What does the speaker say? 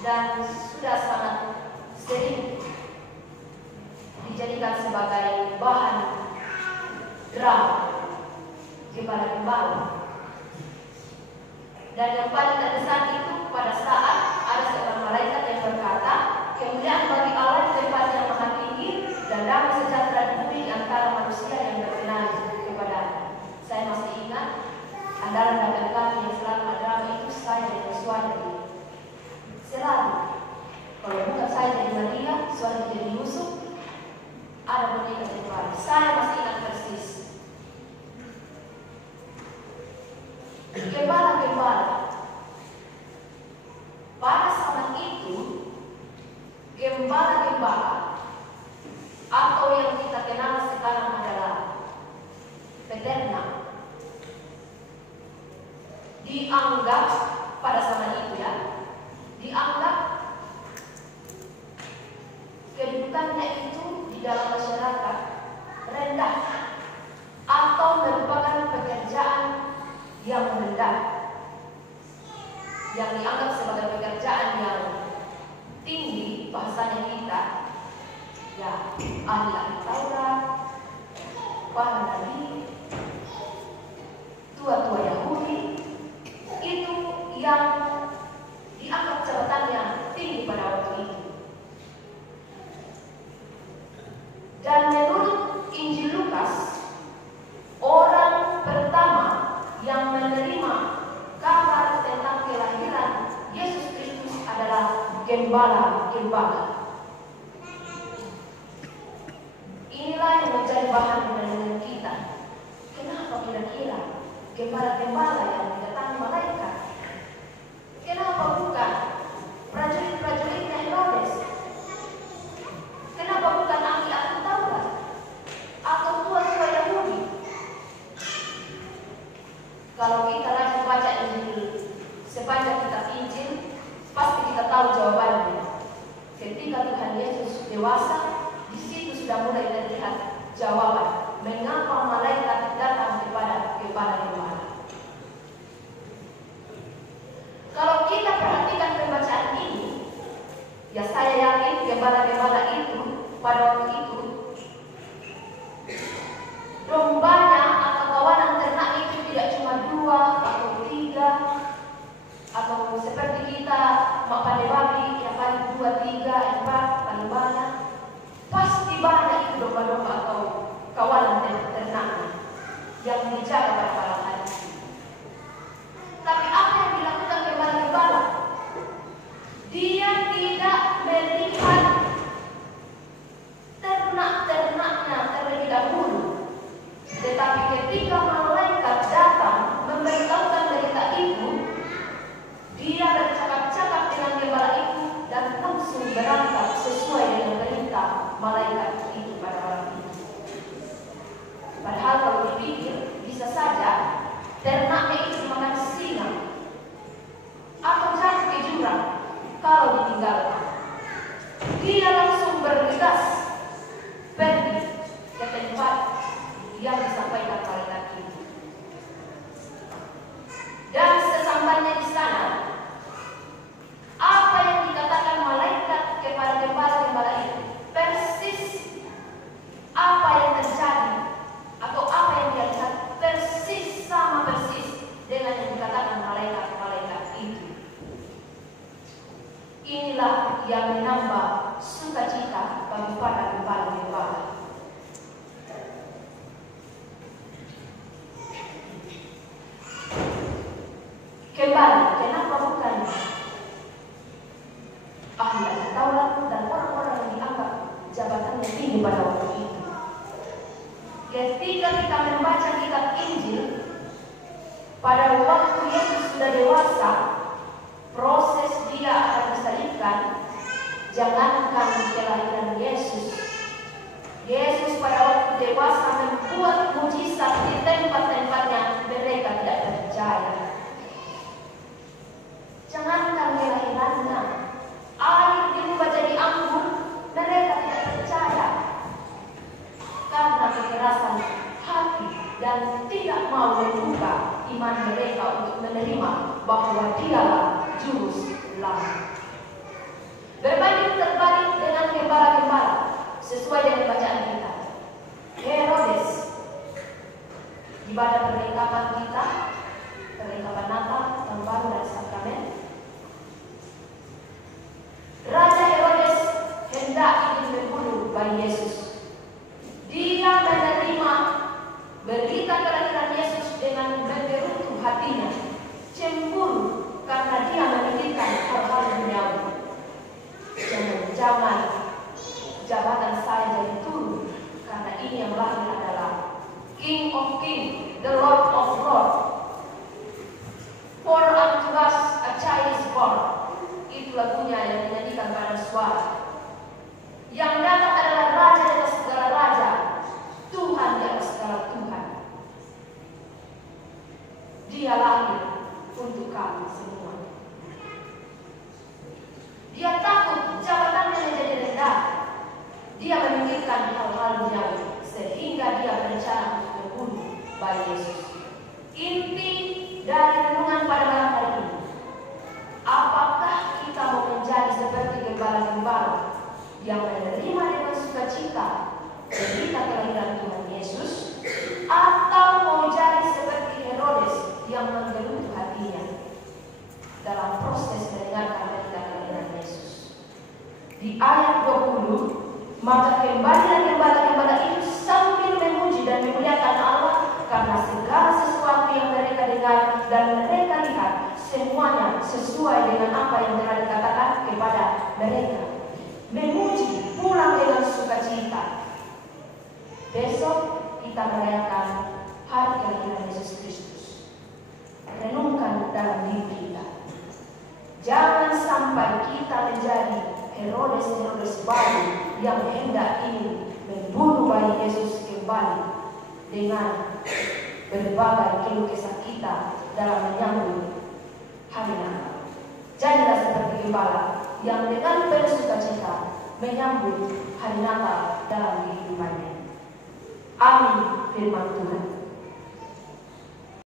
dan sudah sangat sering dijadikan sebagai bahan drama gembala-gembala. Dan yang paling terkesan itu pada saat ada seorang malaikat yang berkata, "Kemuliaan bagi Allah di tempat yang maha tinggi dan damai sejahtera di bumi di antara manusia yang berkenan kepada." Saya masih ingat andalan dan kami yang selalu drama itu saya dan suara. Selalu kalau bukan saya jadi Maria, suara jadi Yusuf, ada boneka keluar. Saya masih ingat persis. Gembala-gembala pada zaman itu, gembala-gembala atau yang kita kenal sekarang adalah peternak, dianggap pada zaman itu ya, dianggap kedudukannya itu di dalam masyarakat rendah atau merupakan pekerjaan yang rendah, yang dianggap sebagai pekerjaan yang tinggi. Bahasanya kita ya, ahli Taurat, para nabi, tua-tua Yahudi, itu yang dianggap jabatannya tinggi pada waktu itu. Dan menurut Injil Lukas, orang pertama yang menerima kabar tentang kelahiran Yesus Kristus adalah gembala-gembala. Inilah yang menjadi bahan penelitian kita. Kenapa kira-kira gembala-gembala yang didatangi malaikat? Kenapa bukan prajurit-prajuritnya Herodes? Kenapa bukan ahli-ahli Taurat atau tua-tua Yahudi? Kalau kita lagi baca Injil, sepanjang kitab Injil, pasti kita tahu jawabannya. Ketika Tuhan Yesus dewasa, di situ sudah mulai terlihat jawaban mengapa malaikat datang kepada gembala-gembala. Kalau kita perhatikan pembacaan ini, ya saya yakin gembala-gembala itu pada waktu itu dombanya atau kawanan ternak itu tidak cuma 2 atau 3 atau seperti kita mak pandai babi yang paling 2, 3, 4 paling banyak. Pasti banyak itu domba-domba atau kawanan ternaknya yang dijaga pada malam hari. Tapi apa yang dilakukan gembala-gembala? Dia tidak melihat ternak-ternaknya terlebih dahulu. Tetapi ketika malaikat datang memberitahukan berita itu, dia bercakap-cakap dengan gembala itu dan langsung berangkat sesuai dengan perintah malaikat itu pada malam itu. Padahal kalau dipikir, bisa saja ternaknya itu makan singa atau jatuh ke jurang kalau ditinggalkan. Dia langsung bergegas pergi ke tempat yang disampaikan malaikat itu. Dan sesampainya di sana, apa yang dikatakan malaikat kepada gembala-gembala itu persis apa yang terjadi atau apa yang dia lihat, persis sama persis dengan yang dikatakan malaikat-malaikat itu. Inilah yang menambah sukacita bagi para gembala-gembala. Kembali, kenapa bukan ahli Taurat dan orang-orang yang dianggap jabatannya tinggi pada waktu itu? Ketika kita membaca kitab Injil, pada waktu Yesus sudah dewasa, proses dia akan disalibkan. Jangankan kelahiran Yesus, Yesus pada waktu dewasa membuat mujizat di tempat-tempatnya mereka tidak percaya. Jangankan kelahirannya, air diubah jadi anggur, mereka tidak percaya karena kekerasan hati dan tidak mau membuka iman mereka untuk menerima bahwa dialah juru selamat. Berbanding terbalik dengan gembala-gembala sesuai dengan bacaan kita. Herodes, ibadah perlengkapan kita, perlengkapan Natal, Tahun Baru dan Sakramen. Raja Herodes hendak ingin membunuh bayi Yesus. Dia menerima berita kelahiran Yesus dengan bergerutu hatinya, cemburu karena dia memikirkan hal-hal duniawi. Jangan-jangan jabatan saya jadi turun karena ini yang lahir adalah King of Kings, the Lord of Lords. For unto us a child is born. Itu lagunya yang dinyanyikan pada suara. Yang datang adalah Raja di atas segala raja, Tuhan di atas segala Tuhan. Dia lahir untuk kami semua. Dia takut jabatannya menjadi rendah. Dia memikirkan hal-hal duniawi sehingga dia berencana untuk membunuh bayi Yesus. Inti dari renungan pada malam hari ini, apakah kita mau menjadi seperti gembala-gembala yang menerima dengan sukacita berita kelahiran Tuhan Yesus, atau mau jadi seperti Herodes yang menggerutu hatinya dalam proses mendengarkan berita kelahiran Yesus? Di ayat 20, maka kembalilah gembala-gembala itu sambil memuji dan memuliakan Allah karena segala sesuatu yang mereka dengar dan mereka lihat semuanya sesuai dengan apa yang telah dikatakan kepada mereka. Memuji pulang dengan sukacita. Besok kita merayakan hari kelahiran Yesus Kristus. Renungkan dalam diri kita. Jangan sampai kita menjadi Herodes baru yang hendak ingin membunuh bayi Yesus kembali dengan berbagai keluh kesah kita dalam menyambut hari Natal. Jadilah seperti gembala yang dengan bersukacita menyambut hari Natal dalam kehidupannya. Amin firman Tuhan.